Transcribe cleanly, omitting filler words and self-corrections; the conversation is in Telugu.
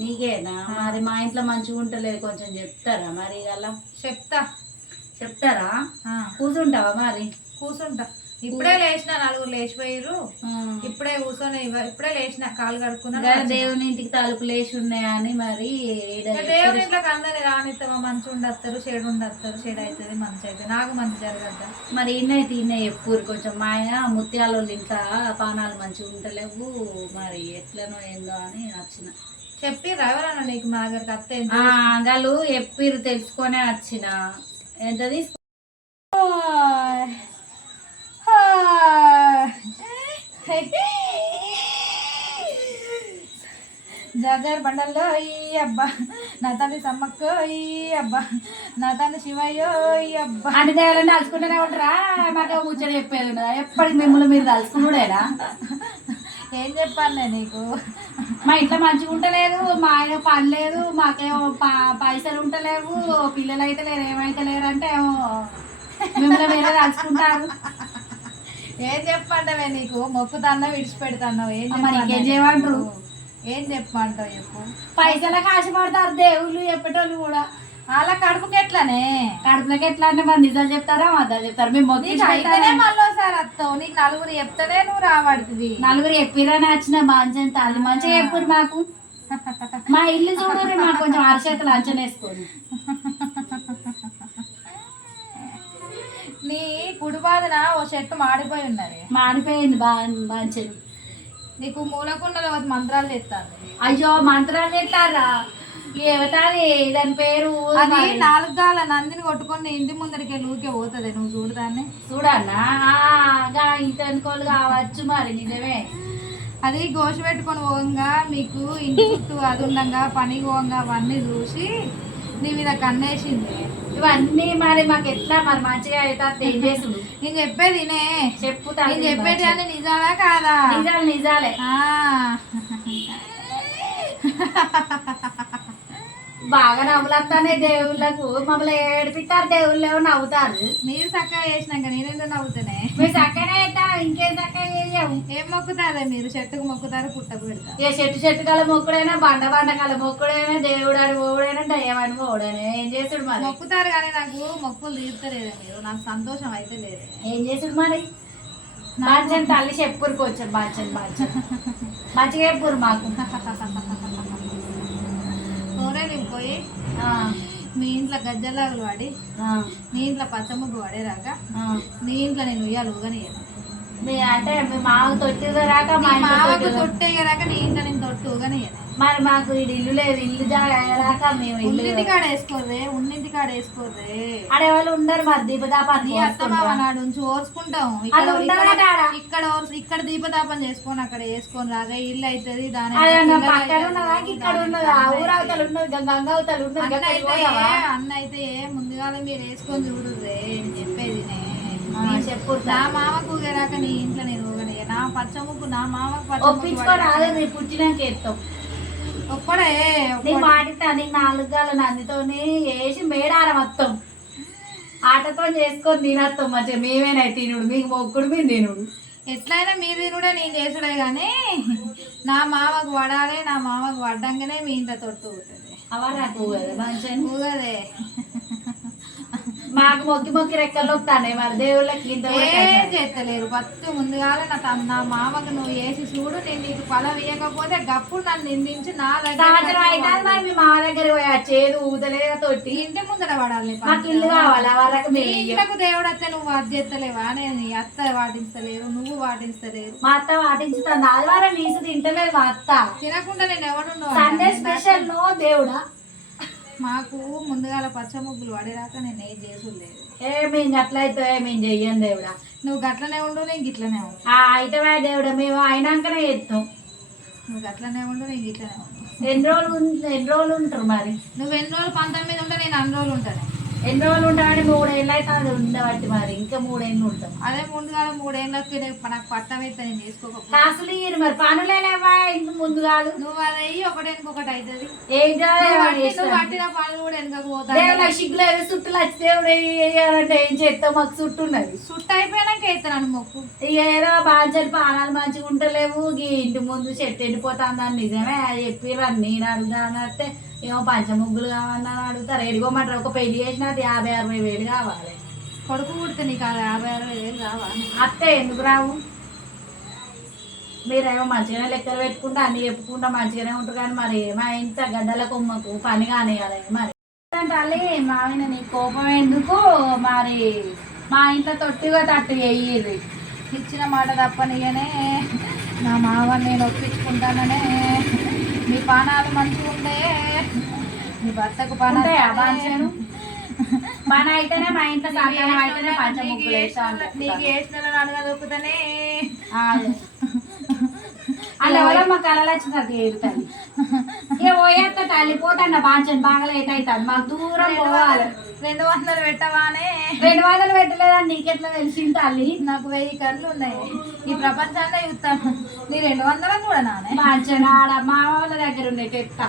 నీకేనా మరి మా ఇంట్లో మంచిగా ఉంటలేదు కొంచెం చెప్తారా మరి అలా చెప్తారా కూర్చుంటావా మరి కూర్చుంటా ఇప్పుడే లేచిన నలుగురు లేచిపోయారు ఇప్పుడే కూర్చొని ఇప్పుడే లేచిన కాలు కడుక్కున్నా దేవుని ఇంటికి తలుపు లేచి ఉన్నాయా అని మరి దేవుని ఇంట్లోకి అందరినీ రానిస్తావా మంచి ఉండస్తారు చెడు ఉండస్తారు చెడు అవుతుంది మంచి అవుతుంది నాకు మంచి జరగద్దా మరి ఇన్నైతే ఇన్నయ్య ఎప్పుడు కొంచెం మా ఆయన ముత్యాలు ఇంకా పానాలు మంచిగా ఉంటలేవు మరి ఎట్లనో ఏందో అని వచ్చిన చెప్పిర్రా ఎవరన్నా నీకు మా దగ్గరికి అత్తే వాళ్ళు ఎప్పిరు తెలుసుకొనే వచ్చిన ఎంత తీసుకో జగర్ బండల్లో ఈ అబ్బా నా తండ్రి సమ్మక్కో ఈ అబ్బా నా తండ్రి శివయ్యో ఈ అబ్బా అంటే దేవాలని తలుచుకుంటూనే ఉంటారా మాకు ముచ్చట చెప్పేది ఉండదా ఎప్పటికి మిమ్మల్ని మీరు తలుచుకున్నాడేనా ఏం చెప్పాను నేను నీకు మా ఇంట్లో మంచిగా ఉంటలేదు మా ఆయన పని లేదు మాకేమో పైసలు ఉంటలేవు పిల్లలు అయితే లేరు ఏమైతే లేరు అంటే ఏమో మిమ్మల్ని మీరే తలుచుకుంటారు ఏం చెప్పంటావే నీకు మొక్కుతాన్నా విడిచిపెడతాన్నావు ఏం చేయమంటారు ఏం చెప్పమంటావు చెప్పు పైసలకు ఆశపడతారు దేవుళ్ళు చెప్పేటోళ్ళు కూడా అలా కడుపుకి ఎట్లానే కడుపులకి ఎట్లా అంటే మరి నిజాలు చెప్తారా అద్దాలు చెప్తారు మేము అయితేనే మళ్ళీ ఒకసారి వస్తావు నీకు నలుగురు చెప్తానే నువ్వు రాబడుతుంది నలుగురు చెప్పిరని వచ్చిన మంచి తల్లి మంచిగా చెప్పురు మాకు మా ఇల్లు చూడరు మాకు కొంచెం అరచేతులు అంచనా వేసుకోండి నీ కుడి బాధన ఓ చెట్టు మాడిపోయి ఉన్నది మాడిపోయింది మంచిది నీకు మూలకుండలో మంత్రాలు చేస్తారు అయ్యో మంత్రాలు చేస్తారా ఏమతాది దాని పేరు అది 4 గాల నందిని కొట్టుకొని ఇంటి ముందరికి ఊరికే పోతుంది నువ్వు చూడదాన్ని చూడన్నా ఇంత అనుకోలు కావచ్చు మరి నిజమే అది గోష పెట్టుకొని పోగా మీకు ఇంటి చుట్టూ అది ఉండగా పని పోగా అవన్నీ చూసి నీ మీద కన్నేసింది ఇవన్నీ మరి మాకు ఎట్లా మరి మంచిగా అయితే ఏం చేసుడు నేను చెప్పేది చెప్పుతా నేను చెప్పేది అని నిజాలా కాదా నిజాలే బాగా నవ్వులత్తానే దేవుళ్ళకు మమ్మల్ని ఏడిపిస్తారు దేవుళ్ళు ఏమో నవ్వుతారు మీరు చక్కగా చేసినాక నేనేందో నవ్వుతానే మీరు చక్కగా అవుతారు ఇంకేం చక్కగా చేసాము ఏం మొక్కుతారే మీరు చెట్టుకు మొక్కుతారు పుట్టకు పెడతారు ఇక చెట్టు కల మొక్కుడైనా బండ కల మొక్కుడైనా దేవుడు అని ఓడైనా దయ్యమని ఓడైనా ఏం చేసుడు మరి మొక్కుతారు కానీ నాకు మొక్కులు తీర్చలేదు మీరు నాకు సంతోషం అయితే లేదు ఏం చేసుడు మరి బాచని తల్లి చెప్పురు కొంచెం బాచని మంచిగా చెప్పురు మాకు నేను పోయి మీ ఇంట్లో గజ్జలాగులు వాడి నీ ఇంట్లో పచ్చముగ్గు వాడేరాక నీ ఇంట్లో నేను ఉయ్యాలి ఊగని అంటే మీ మామకు తొట్టిరాక మామకు తొట్టేయరాక నీ ఇంట్లో నేను తొట్టు ఊగని మరి మాకు ఇల్లు లేదు ఇల్లు రాక మేము ఉన్నింటి కాడ వేసుకోర్రే ఉన్నింటి కాడ వేసుకోర్రే ఆడేవాళ్ళు ఉండరు మరి దీపదాపాన్ని నాడు నుంచి ఓర్చుకుంటాం ఇక్కడ దీపదాపం చేసుకొని అక్కడ వేసుకొని రాగా ఇల్లు అవుతుంది దాని అన్న అయితే ముందుగా మీరు వేసుకొని చూడుర్రే చెప్పేది చెప్పు నా మామకు ఊగరాక నీ ఇంట్లో నేను ఊగని నా పచ్చముక్కు నా మామకు ఒప్పించుకోరాదు పుట్టినాక ఎత్తాం ఒక్కడే మాటిస్తా నీకు 4 గాల నందితోని వేసి మేడార మొత్తం ఆటతో చేసుకొని తినత్తాం మంచిగా మేమేనా తినుడు మీకు మొక్కుడు మేము తినుడు ఎట్లయినా మీరు తినుడే నేను చేసుడే కానీ నా మామకు పడాలి నా మామకు పడ్డంగానే మీ ఇంట్లో తొట్టు ఊగుతుంది అవరాకు ఊగదే మంచిగా ఊగదే మాకు మొక్కి రెక్కలు వస్తానే మరి దేవుళ్ళకి ఏం చేస్తలేరు ఫస్ట్ ముందుగా నా మామకు నువ్వు వేసి చూడు నేను నీకు పొలం ఇవ్వకపోతే గప్పుడు నన్ను నిందించి నా దగ్గర మరి మీ మామ దగ్గర చేదు ఊదలేదా తొట్టి ఇంటి ముందర పడాలి మాకు ఇల్లు కావాలి వరకు ఇంట్లోకి దేవుడు వస్తే నువ్వు అది చేస్తలేవా నేను అత్త పాటించలేరు నువ్వు పాటించలేరు మా అత్త పాటించుతాను ఆదివారం నీసు తింటలేదు మా అత్త తినకుండా నేను ఎవడు సండే స్పెషల్ నో దేవుడా మాకు ముందుగా పచ్చ ముగ్గులు పడేరాక నేను ఏం చేసులేదు మేము గట్లయితే మేము చెయ్యం దేవుడా నువ్వు గట్లనే ఉండు నేను గిట్లనే ఉండు అయితే దేవుడా మేము అయినాకనే చేస్తాం నువ్వు గట్లనే ఉండు నేను గిట్లనే ఉండు ఎన్ని రోజులు ఉంటారు మరి నువ్వు ఎన్ని రోజులు 19 ఉంటే నేను అన్ని రోజులు ఉంటాను ఎన్ని రోజులు ఉంటామని 3 ఏళ్ళు అయితే అది ఉండబట్టి మరి ఇంకా 3 ఏళ్ళు ఉంటాం. అదే ముందుగా 3 ఏళ్ళకి నాకు పట్టం అయితే నేను చేసుకోకపోతే అసలు ఇయ్యరు మరి పనులేవా ఇంత ముందు కాదు. నువ్వు అది అయ్యి ఒకటి వెనుకొకటి అవుతుంది. ఏం కాదు నువ్వు పట్టిన పనులు కూడా వెనుకకు పోతాయి. నాకు సిగ్గులేదు చుట్టూ వచ్చి దేవుడు వేయాలంటే ఏం చేస్తావు, మాకు చుట్టూ ఉన్నది. చుట్టు అయిపోయాక ఎత్తాను మొక్కు. ఇక ఏదో బాధ్యత పానాలు మంచిగా ఉంటలేవు, ఇంటి ముందు చెట్టు ఎండిపోతుందని నిజమే చెప్పిర్రు. నేను అడుగుదాని వస్తే ఏమో పంచముగ్గులు కావాలని అడుగుతారు. ఎడిగోమంటారు. ఒక పెళ్లి చేసినా 50-60 వేలు కావాలి. కొడుకు పుడితే నీకు 50-60 వేలు కావాలి. అత్తే ఎందుకు రావు? మీరేమో మంచిగానే లెక్కలు పెట్టుకుంటా అన్ని చెప్పుకుంటా మంచిగానే ఉంటారు. కానీ మరి మా ఇంత గడ్డల కొమ్మకు పని కానియాలి. మరి అంటే మావిన నీ కోపం ఎందుకు? మరి మా ఇంట్లో తొట్టిగా తట్టు వేయర్రి. ఇచ్చిన మాట తప్పనిగానే నా మావని నేను ఒప్పించుకుంటాననే. మీ పానాలు మంచిగా ఉండే, మీ భర్తకు పని అవాంఛను పని అయితేనే మా ఇంట్లో సంతానం అయితేనే పంచముగ్గులు వేసాను. నీకు వేసిన అడగ దొక్కుతానే అలా వల్ల మా కళలు వచ్చినట్టు ఏరుతాను. ఏ పోయేస్తా తల్లిపోతాను. బాంచను బాగా లేట్ అవుతాను. మాకు దూరం పోవాలి. 200 పెట్టవానే. 200 పెట్టలేదని నీకెట్లా తెలిసింది తల్లి? నాకు 1000 కళ్ళు ఉన్నాయి. ఈ ప్రపంచాన్ని చూస్తాను. నీ 200 కూడా నానే బాంచను ఆడ మా వాళ్ళ దగ్గర ఉండే చెప్తా.